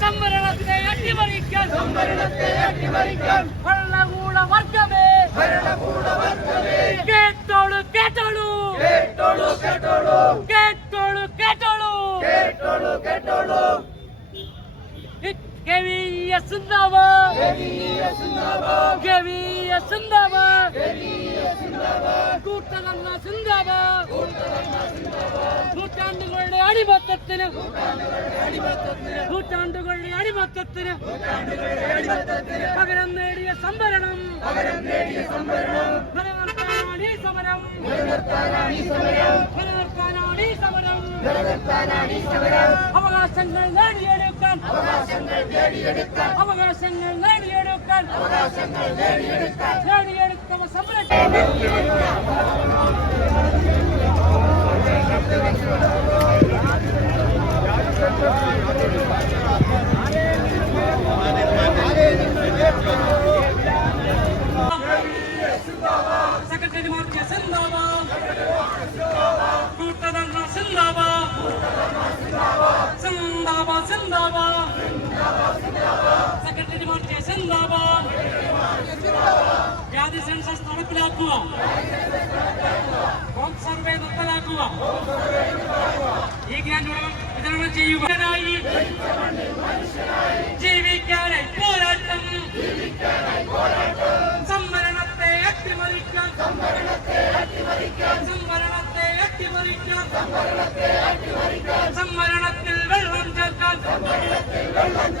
സംവരണത്തെ അട്ടിമറിക്കാൻ ഭരണകൂട വർഗമേ കേട്ടോളൂ കേട്ടോളൂ. കേട്ടോളൂ കേട്ടോളൂ. കെവിയ സിന്ദാബ് കെവിയ സിന്ദാബ് കൂട്ടകർണ സിന്ദാബ് നൂറ്റാണ്ടുകളുടെ അടിമത്തത്തിന് നൂറ്റാണ്ടുകളുടെ അടിമത്തത്തിന് പകരം നേടിയ സംവരണം നിലനിർത്താനാണ് സമരം. നിലനിർത്താനാണ് സമരം. അവകാശങ്ങൾ നേടിയെടുക്കാൻ അവകാശങ്ങൾ നേടിയെടുക്കാൻ നേടിയെടുക്കുന്ന സംരക്ഷണം സെക്രട്ടറിമാർക്ക് സിന്ദാബാദ് സെക്രട്ടറിമാർക്ക് സിന്ദാബാദ് ജാതി സെൻസസ് നടപ്പിലാക്കുക ഹോം സർവേ നിർത്തലാക്കുക ഈ ഗ്രാൻഡ് വിതരണം ചെയ്യുക ഇതിനായി ജീവിക്കാനായി പോരാട്ടം Hey, hey, hey.